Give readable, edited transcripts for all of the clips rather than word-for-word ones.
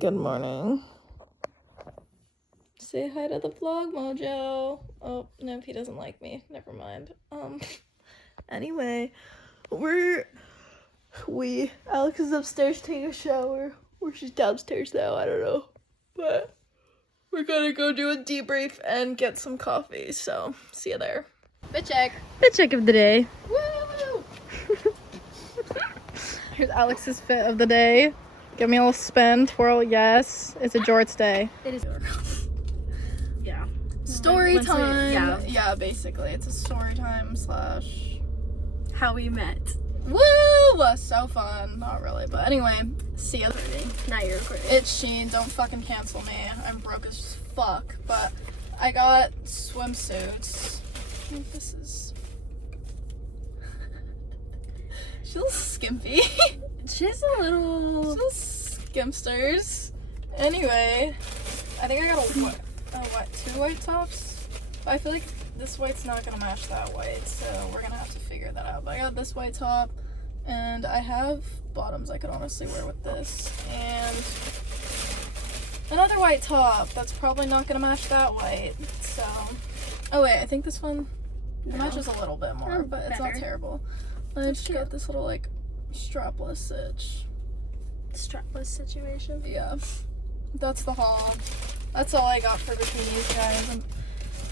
Good morning. Say hi to the vlog, Mojo. Oh, no, if he doesn't like me, never mind. Anyway, Alex is upstairs taking a shower, or she's downstairs now, I don't know. But we're gonna go do a debrief and get some coffee, so see you there. Fit check. Fit check of the day. Woo! Here's Alex's fit of the day. Give me a little spin, twirl, yes. It's a jorts day. It is. Yeah. Story time. Yeah, basically. It's a story time / how we met. Woo! So fun. Not really, but anyway, see ya. Now you're recording. It's Shein. Don't fucking cancel me. I'm broke as fuck, but I got swimsuits. I think this is... She's a little skimpy. She's a little skimpsters. Anyway, I think I got two white tops. But I feel like this white's not gonna match that white, so we're gonna have to figure that out. But I got this white top, and I have bottoms I could honestly wear with this, and another white top that's probably not gonna match that white. So, oh wait, I think this one matches a little bit more, but it's not terrible. And I just got this little like strapless situation. Yeah, that's the haul. That's all I got for bikinis, guys. And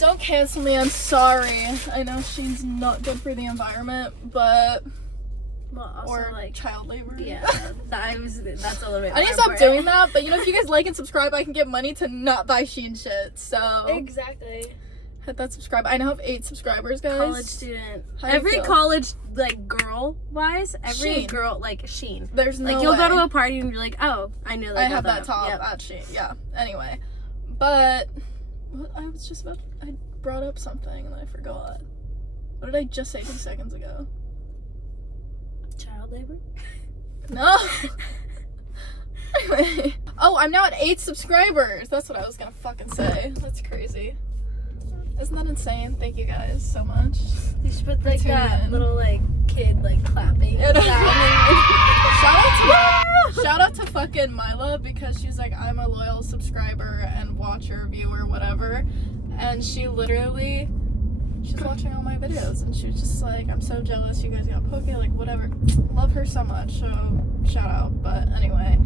don't cancel me, I'm sorry. I know Shein's not good for the environment, but also, or like child labor. Yeah, that's a little bit. I need to stop doing that, but you know, if you guys like and subscribe, I can get money to not buy Shein shit. So exactly. Hit that subscribe. I now have 8 subscribers, guys. College student. Every college, like, girl-wise, every Shein. girl, like, Shein. There's no like, you'll way. go to a party and you're like, oh, I knew that. I have that top at Shein. Yeah. Anyway, but I brought up something and I forgot. What did I just say 2 seconds ago? Child labor? No. Anyway. Oh, I'm now at 8 subscribers. That's what I was gonna fucking say. That's crazy. Isn't that insane? Thank you guys so much. You should put like that little like kid like clapping. Shout out to fucking Mila, because she's like, I'm a loyal subscriber and watcher, viewer, whatever. And she's watching all my videos and she was just like, I'm so jealous you guys got Poke, like whatever. Love her so much, so shout out. But anyway,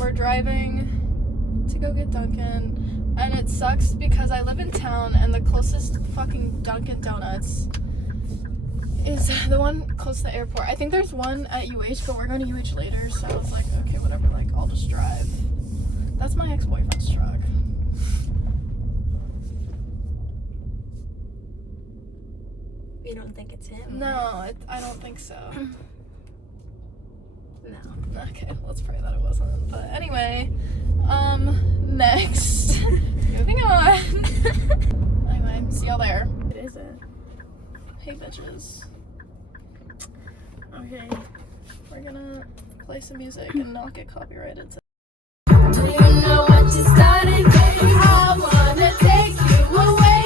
we're driving to go get Dunkin'. And it sucks because I live in town and the closest fucking Dunkin' Donuts is the one close to the airport. I think there's one at UH, but we're going to UH later, so I was like, okay, whatever, like, I'll just drive. That's my ex-boyfriend's truck. You don't think it's him? No, I don't think so. No. Okay, let's pray that it wasn't. But anyway, next. Moving on. Anyway, see y'all there. What is it? Hey, bitches. Okay. We're gonna play some music and not get copyrighted. Do you know what you started, baby? I wanna take you away.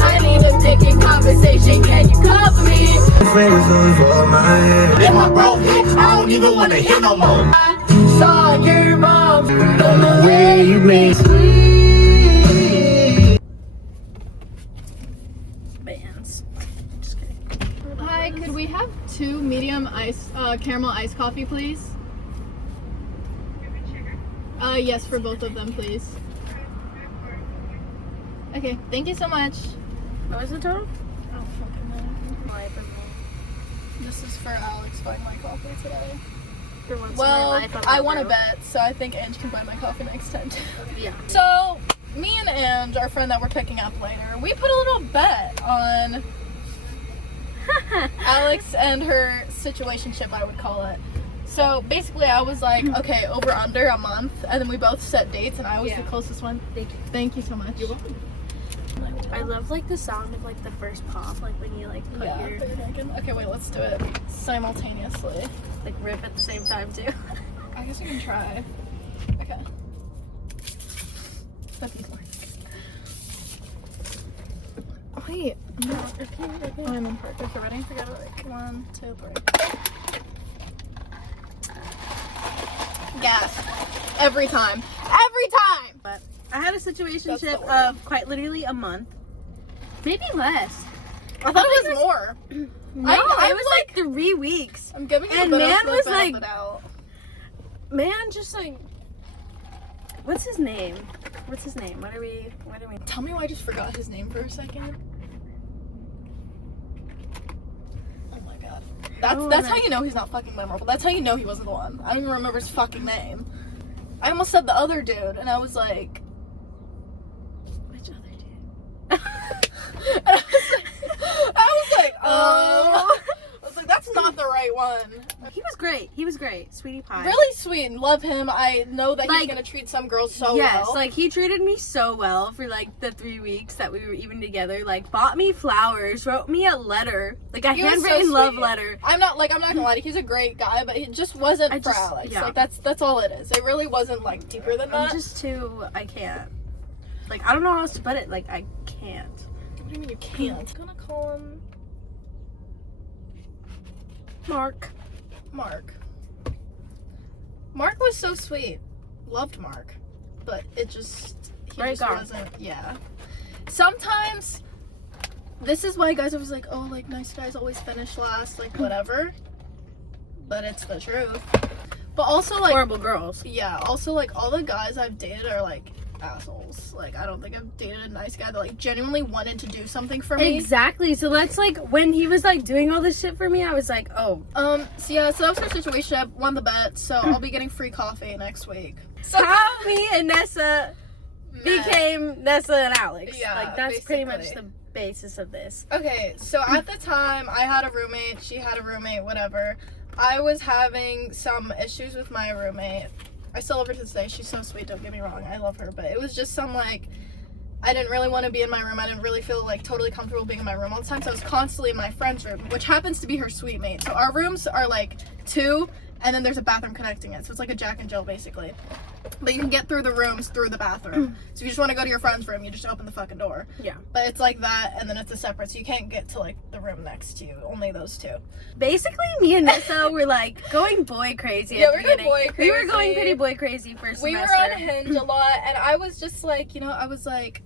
I need a ticket conversation, can you cover me? In my bro, bitch, I don't even wanna hear no more. I saw your mom on the Way you made bands. Just kidding. Hi, could we have 2 medium caramel iced coffee, please? Yes, for both of them, please. Okay, thank you so much. What was the total? Oh, fucking no. Life of This is for Alex buying my coffee today. For once Well, in my life, I want to bet, so I think Ange can buy my coffee next time too. Yeah. So, me and Ange, our friend that we're picking up later, we put a little bet on Alex and her situationship, I would call it. So basically I was like, okay, over under a month, and then we both set dates and I was the closest one. Thank you. Thank you so much. You're welcome. I love like the sound of like the first pop, like when you like put your Okay, wait, let's do it simultaneously. like rip at the same time too. I guess we can try. Okay. That didn't work. Wait. Oh, I'm in park. Okay, ready? We gotta like 1, 2, 3. Gas. every time. Every time! But I had a situationship That's the of quite literally a month. Maybe less. I thought it was more. No, it was like 3 weeks. I'm giving you And a bit man of was the like- benefit out. Man, just like, what's his name? What are we? Tell me why I just forgot his name for a second. Oh my god. That's how you know he's not fucking memorable. That's how you know he wasn't the one. I don't even remember his fucking name. I almost said the other dude, and I was like, Which other dude? and I was like, I was like, that's not the right one. He was great. Sweetie pie. Really sweet and love him. I know that he's Like, gonna treat some girls so yes, well. like he treated me so well for like the 3 weeks that we were even together. Like bought me flowers, wrote me a letter, like a He was so handwritten love sweet. letter. I'm not gonna lie to you, he's a great guy, but he just wasn't for Alex. yeah. Like that's all it is. It really wasn't like deeper than I'm that. just too. I can't. Like I don't know how else to put it. Like I can't. What do you mean you can't? I'm gonna call him Mark. Mark was so sweet. Loved Mark. But he Right just gone. wasn't, yeah. Sometimes, this is why guys are always like, oh, like, nice guys always finish last, like, whatever. But it's the truth. But also, like, Horrible girls. yeah, also, like, all the guys I've dated are, like, assholes. Like, I don't think I've dated a nice guy that, like, genuinely wanted to do something for me. Exactly. So that's like when he was like doing all this shit for me, I was like, oh. So that was our situation. Won the bet, so I'll be getting free coffee next week. So How me and Nessa became Nessa and Alex. Yeah, like that's pretty much basically. the basis of this. Okay, so at the time, I had a roommate, she had a roommate, whatever. I was having some issues with my roommate. I still love her to this day. She's so sweet, don't get me wrong. I love her, but it was just some, like, I didn't really want to be in my room. I didn't really feel, like, totally comfortable being in my room all the time, so I was constantly in my friend's room, which happens to be her suite mate. So our rooms are, like, 2, and then there's a bathroom connecting it. So it's like a Jack and Jill, basically. But you can get through the rooms through the bathroom. So if you just want to go to your friend's room, you just open the fucking door. Yeah. But it's like that, and then it's a separate, so you can't get to, like, the room next to you. Only those 2. Basically, me and Nessa were like going boy crazy. Yeah, at the we were going beginning. boy We were going crazy. pretty boy crazy for a semester. We were on Hinge a lot, and I was just like, I was like,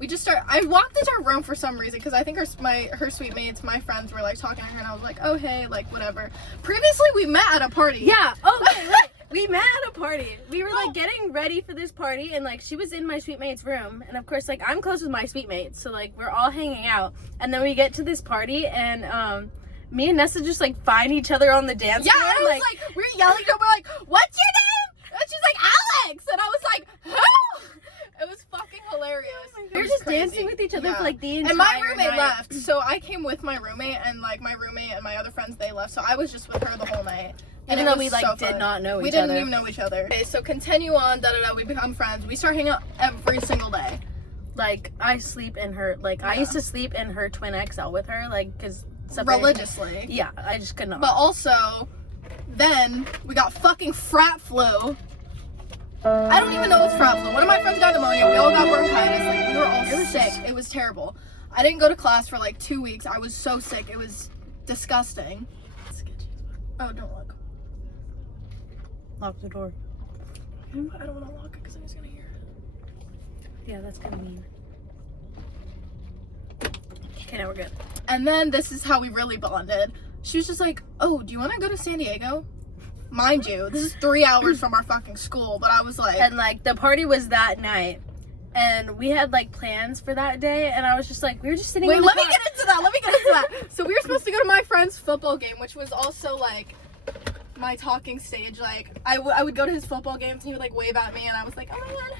I walked into her room for some reason, because I think her suite mates, my friends were, like, talking to her, and I was like, oh, hey, like, whatever. Previously, we met at a party. Yeah. Okay. Right. We met at a party. We were like getting ready for this party, and like she was in my suite mate's room, and of course, like I'm close with my suite mates, so like we're all hanging out, and then we get to this party, and me and Nessa just like find each other on the dance Yeah, floor. and I was like, we were yelling at her, we're like, what's your name? And she's like, Alex! And I was like, who? It was fucking hilarious. we were just dancing with each other for like the entire And my roommate night. left, so I came with my roommate, and like my roommate and my other friends, they left, so I was just with her the whole night. Even it though was we like so did fun. not know We each other. didn't even know each other. Okay, so continue on, we become friends. We start hanging out every single day. Like I sleep in her. Like I Yeah. used to sleep in her twin XL with her. Like because Religiously. Yeah, I just could not. But also, then we got fucking frat flu. I don't even know what's frat flu. One of my friends got pneumonia. We all got bronchitis. Like, we were all sick. It was terrible. I didn't go to class for like 2 weeks. I was so sick. It was disgusting. Oh, don't look. Lock the door. I don't want to lock it because I'm just going to hear it. Yeah, that's kind of mean. Okay, now we're good. And then this is how we really bonded. She was just like, oh, do you want to go to San Diego? Mind you, this is 3 hours from our fucking school, but I was like... And like the party was that night, and we had like plans for that day, and I was just like, we were just sitting. Wait, in the let me car. get into that. So we were supposed to go to my friend's football game, which was also like my talking stage. Like I would go to his football games, and he would like wave at me, and I was like, oh my god,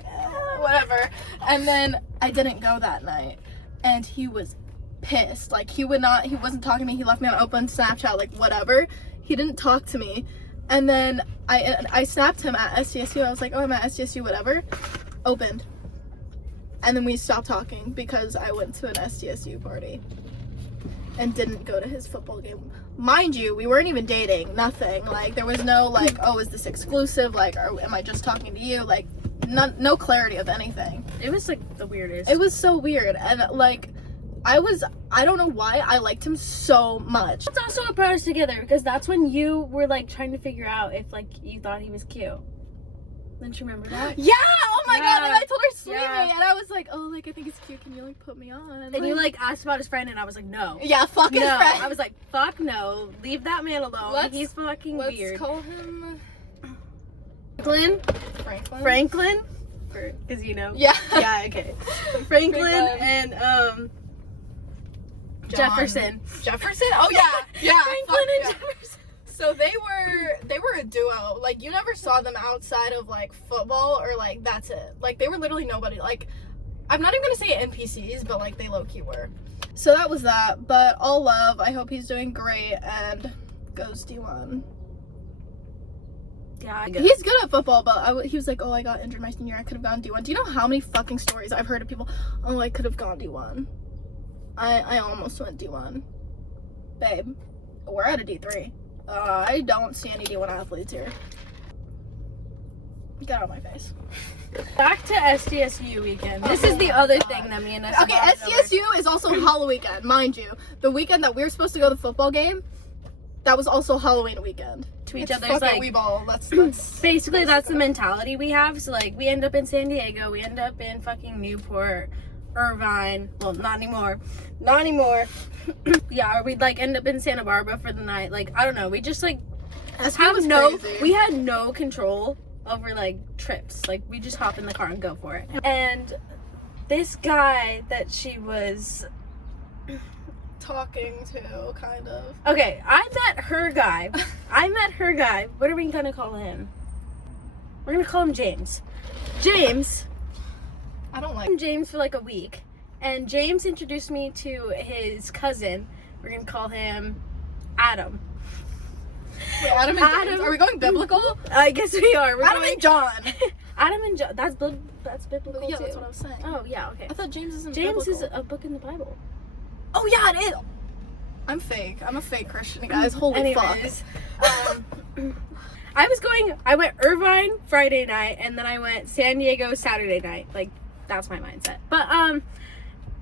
hey, whatever. And then I didn't go that night, and he was pissed. Like he wasn't talking to me. He left me on open Snapchat, like whatever. He didn't talk to me. And then I snapped him at SDSU. I was like, oh, I'm at SDSU, whatever. Opened. And then we stopped talking because I went to an SDSU party and didn't go to his football game. Mind you, we weren't even dating, nothing. Like, there was no, like, oh, is this exclusive? Like, am I just talking to you? Like, no clarity of anything. It was like the weirdest. It was so weird. And, like, I don't know why I liked him so much. It's also what brought us together, because that's when you were like trying to figure out if like you thought he was cute. Don't you remember that? Yeah! Oh my god, and I told her suite Yeah. mate, and I was like, oh, like, I think it's cute, can you, like, put me on? And you, like, asked about his friend, and I was like, no. Yeah, fuck his No. friend. I was like, fuck no. Leave that man alone. He's fucking let's weird. call him... Franklin? Franklin? Because, you know. Yeah. Yeah, okay. Franklin and, John. Jefferson. Jefferson? Oh, yeah. Yeah. Franklin and yeah. Jefferson. So they were a duo. Like, you never saw them outside of, like, football or, like, that's it. Like, they were literally nobody. Like, I'm not even gonna say NPCs, but, like, they low-key were. So that was that. But all love. I hope he's doing great and goes D1. Yeah, He's good at football, but he was like, oh, I got injured my senior year. I could have gone D1. Do you know how many fucking stories I've heard of people? Oh, I could have gone D1. I almost went D1. Babe, we're at a D3. I don't see any D1 athletes here. Get out of my face. Back to SDSU weekend. This is the other thing that me and us. Okay, SDSU is also Halloween weekend, mind you. The weekend that we were supposed to go to the football game, that was also Halloween weekend. To each It's other's like we ball. That's basically that's the mentality we have. So like we end up in San Diego, we end up in fucking Newport, Irvine. Well, not anymore. Yeah, or we'd like end up in Santa Barbara for the night. Like I don't know. We just like we had no control over like trips. Like we just hop in the car and go for it. And this guy that she was talking to, kind of. Okay, I met her guy. What are we gonna call him? We're gonna call him James. I don't like James for like a week. And James introduced me to his cousin. We're gonna call him Adam. Wait, Adam and James? Are we going biblical? I guess we are. Adam and John. Adam and John. That's biblical Yeah, too. that's what I was saying. Oh yeah, okay. I thought James isn't James biblical. is a book in the Bible. Oh yeah, it is. I'm fake. I'm a fake Christian, guys. Holy fuck. I went Irvine Friday night, and then I went San Diego Saturday night. Like, that's my mindset. But,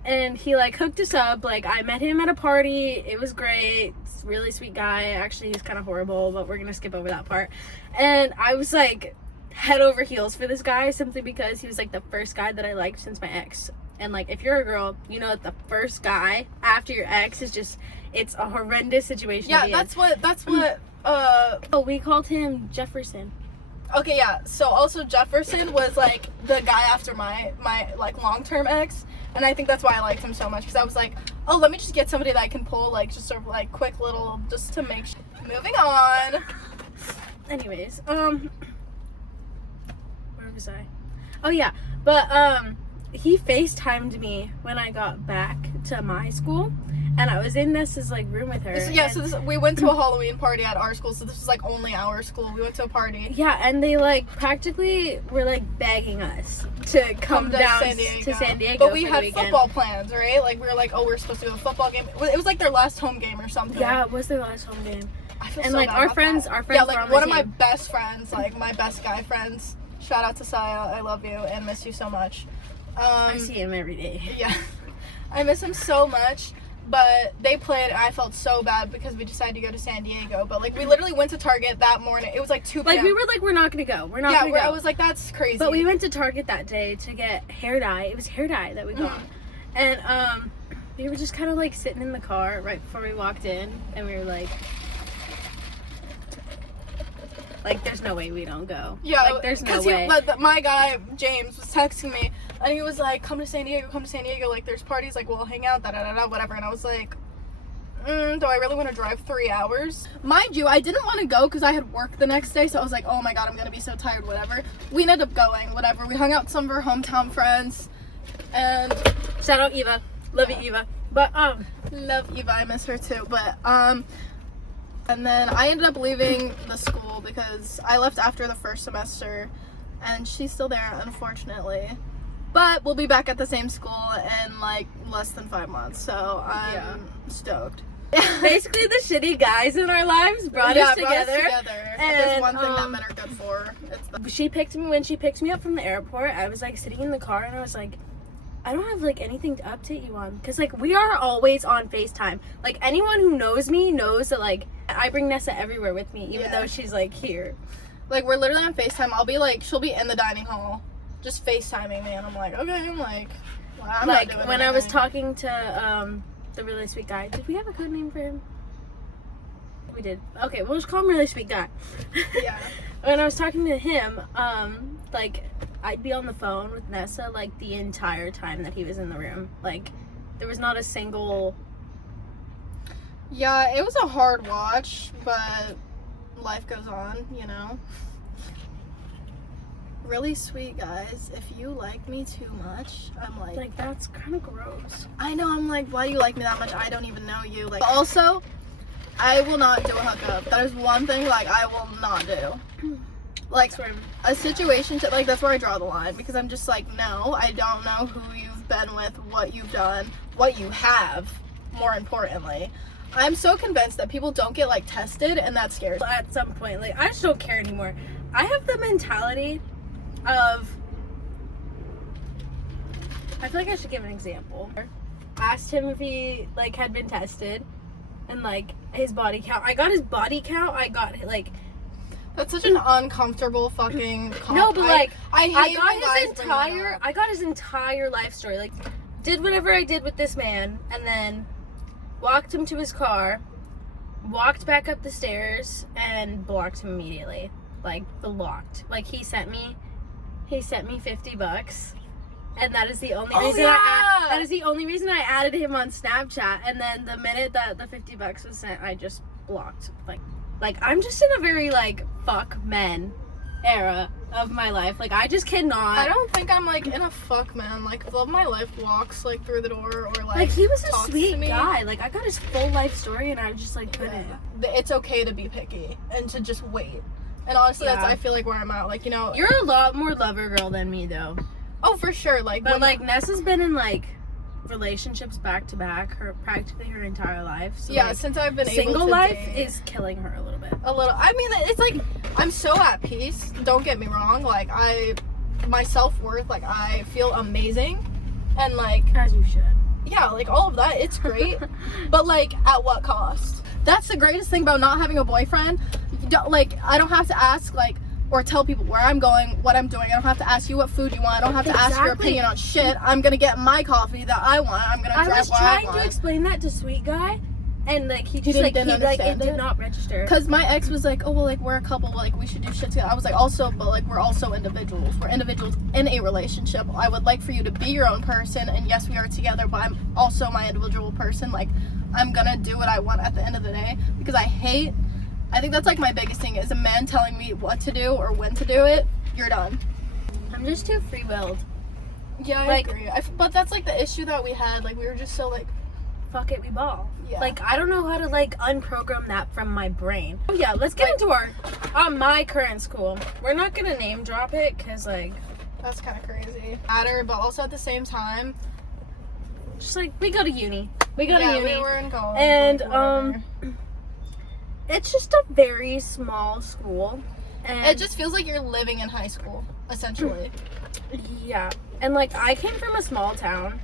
and he, like, hooked us up. Like, I met him at a party. It was great. Really sweet guy. Actually, he's kind of horrible, but we're gonna skip over that part. And I was, like, head over heels for this guy simply because he was, like, the first guy that I liked since my ex. And, like, if you're a girl, you know that the first guy after your ex is just, it's a horrendous situation. Yeah, that's what, Oh, we called him Jefferson. Okay, yeah. So, also, Jefferson was, like, the guy after my like, long-term ex. And I think that's why I liked him so much. Because I was like, oh, let me just get somebody that I can pull, like, just sort of, like, quick little, just to make sure. Moving on. Anyways, where was I? Oh, yeah. But, he FaceTimed me when I got back to my school, and I was in Nessa's like room with her. We went to a Halloween party at our school, so this was like only our school. We went to a party. Yeah, and they like practically were like begging us to come down to San Diego. But we had football plans, right? Like we were like, oh, we're supposed to go to a football game. It was like their last home game or something. Yeah, it was their last home game. I feel and so like bad our about friends, that. our friends. Yeah, were like on the one team. of my best friends, like my best guy friends. Shout out to Saya. I love you and miss you so much. I see him every day. Yeah, I miss him so much. But they played, and I felt so bad because we decided to go to San Diego. But like, we literally went to Target that morning. It was like 2 p.m. Like we were like, we're not gonna go. We're not gonna go. I was like, that's crazy. But we went to Target that day to get hair dye. It was hair dye that we got, and we were just kind of like sitting in the car right before we walked in, and we were like, there's no way we don't go. Yeah, like there's no way. My guy James was texting me, and he was like, "Come to San Diego, come to San Diego. Like, there's parties. Like, we'll hang out, whatever." And I was like, "Do I really want to drive 3 hours?" Mind you, I didn't want to go because I had work the next day, so I was like, "Oh my god, I'm gonna be so tired." Whatever. We ended up going. Whatever. We hung out with some of our hometown friends, and shout out Eva, love you Eva. But love Eva. I miss her too. But and then I ended up leaving the school because I left after the first semester, and she's still there, unfortunately. But we'll be back at the same school in like less than 5 months, so I'm stoked. Basically, the shitty guys in our lives brought us together. And there's one thing that men are good for. When she picked me up from the airport, I was like sitting in the car, and I was like, I don't have like anything to update you on, because like we are always on FaceTime. Like anyone who knows me knows that like I bring Nessa everywhere with me, even though she's like here. Like, we're literally on FaceTime. I'll be like, she'll be in the dining hall, just FaceTiming me, and I'm like, okay, I'm like, well, I'm like not doing when I was anything. talking to the really sweet guy. Did we have a code name for him? We did. Okay, we'll just call him really sweet guy. Yeah. When I was talking to him, like I'd be on the phone with Nessa like the entire time that he was in the room. Like there was not a single. Yeah, it was a hard watch, but life goes on, you know. Really sweet guys. If you like me too much, I'm Like that's kind of gross. I know, I'm like, why do you like me that much? I don't even know you. Like, also, I will not do a hookup. That is one thing, like, I will not do. Like, a situation, like, that's where I draw the line. Because I'm just like, no, I don't know who you've been with, what you've done, what you have, more importantly. I'm so convinced that people don't get, like, tested, and that scares me. At some point, like I just don't care anymore. I have the mentality of. I feel like I should give an example. Asked him if he like had been tested, and like his body count. I got his body count. I got like. That's such an uncomfortable fucking No, but like I hate I when got guys his bring that entire up. I got his entire life story. Like did whatever I did with this man and then walked him to his car, walked back up the stairs and blocked him immediately. Like blocked. Like he sent me $50. And that is the only reason that is the only reason I added him on Snapchat. And then the minute that the $50 was sent, I just blocked. Like I'm just in a very like fuck men era of my life. Like I just cannot. I don't think I'm like in a fuck man. Like love my life walks like through the door or like he was a talks to sweet me. guy. Like I got his full life story and I just like couldn't. Yeah. It's okay to be picky and to just wait. And honestly, that's Yeah. I feel like where I'm at. Like, you know, You're a lot more lover girl than me though. oh for sure. Like, But when, like Nessa's been in like relationships back to back practically her entire life. So yeah, like, since I've been able single to life date, is killing her a little bit. a little. I mean, it's like I'm so at peace. Don't get me wrong. Like my self-worth. Like I feel amazing, and like As you should. yeah, like all of that, it's great. But like at what cost? That's the greatest thing about not having a boyfriend. You don't, like I don't have to ask like or tell people where I'm going, what I'm doing. I don't have to ask you what food you want. I don't have to ask your Exactly. opinion on shit. I'm gonna get my coffee that I want. I'm gonna I drive was where I trying to want. explain that to Sweet Guy, and like he just didn't it understand did it? not register. Cause my ex was like, oh well, like we're a couple, like we should do shit together. I was like, also, but like we're also individuals. We're individuals in a relationship. I would like for you to be your own person, and yes, we are together, but I'm also my individual person. Like I'm gonna do what I want at the end of the day because I think that's like my biggest thing is a man telling me what to do or when to do it. You're done. I'm just too free-willed. Yeah, I Like- agree. But that's like the issue that we had. Like we were just so like, Fuck it, we ball. yeah. Like I don't know how to like unprogram that from my brain. Oh yeah, let's get into my current school. We're not gonna name drop it because like that's kind of crazy. Matter, but also at the same time, just like we go to uni. We go to yeah, uni. we were in college. And, like, whatever. It's just a very small school. And It just feels like you're living in high school, essentially. yeah. And like I came from a small town.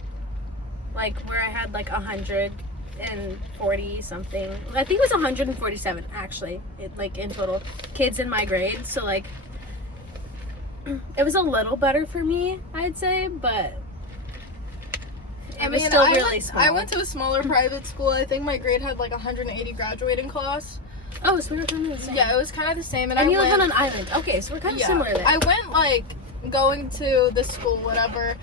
Like where I had like 140 something. I think it was 147 actually. Like in total kids in my grade. So like it was a little better for me, I'd say, but it was still really small. I went to a smaller private school. I think my grade had like 180 graduating class. Oh, so we were kind of the same. Yeah, it was kind of the same. And I you live went, on an island. Okay, so we're kind of yeah, similar there. I went like going to the school, whatever,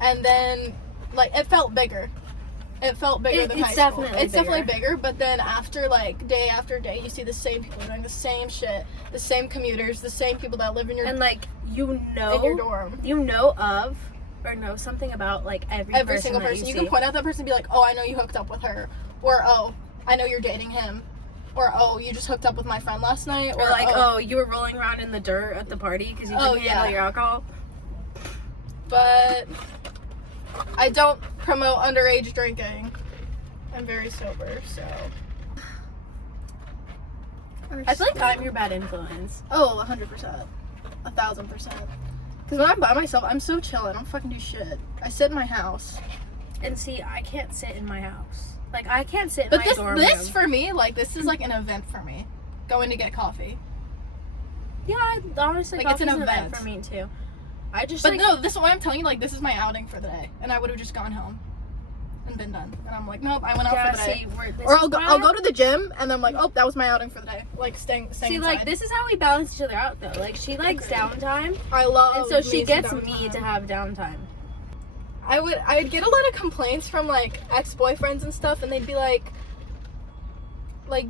and then like it felt bigger. It felt bigger than It's high definitely school. It's definitely bigger. bigger, but then after like day after day, you see the same people doing the same shit, the same commuters, the same people that live in your And like you know in your dorm. you know of or know something about like every Single that person. You see. can point out that person and be like, oh, I know you hooked up with her, or oh, I know you're dating him, or oh, you just hooked up with my friend last night, Or like, oh, you were rolling around in the dirt at the party because you couldn't handle yeah. your alcohol. But I don't promote underage drinking. I'm very sober, so. I feel like I'm your bad influence. Oh, 100%. 1,000%. Because when I'm by myself, I'm so chill. I don't fucking do shit. I sit in my house. And see, I can't sit in my house. Like, I can't sit in But my this dorm this room. for me, like, this is like an event for me. Going to get coffee. Yeah, honestly, Like, it's an coffee's event. for me too. I just But like, no, this is what I'm telling you. Like, this is my outing for the day, and I would have just gone home and been done. And I'm like, nope, I went out yeah, for the day. see, Or I'll go to the gym, and then I'm like, oh, that was my outing for the day. Like, staying See, inside. like, this is how we balance each other out, though. Like, she likes downtime, I love. and so she me some gets me downtime. to have downtime. I'd get a lot of complaints from like ex-boyfriends and stuff, and they'd be like,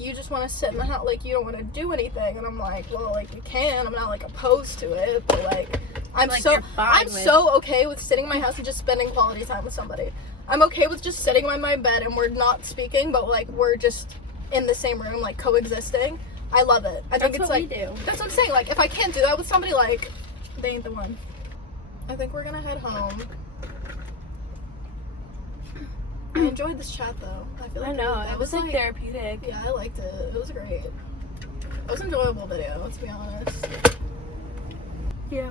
you just want to sit in the house, like you don't want to do anything, and I'm like, well, like you can. I'm not like opposed to it, but like I'm Like, so you're fine with- so okay with sitting in my house and just spending quality time with somebody. I'm okay with just sitting on my bed and we're not speaking, but like we're just in the same room, like coexisting. I love it. I think That's it's what like we do. that's what I'm saying. Like if I can't do that with somebody, like they ain't the one. I think we're gonna head home. I enjoyed this chat though. I feel like I know, that it was like therapeutic. Yeah, I liked it. It was great. It was an enjoyable video, let's be honest. Yeah.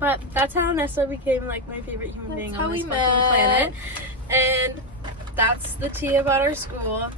But that's how Nessa became like my favorite human being how on this we fucking met. planet. And that's the tea about our school.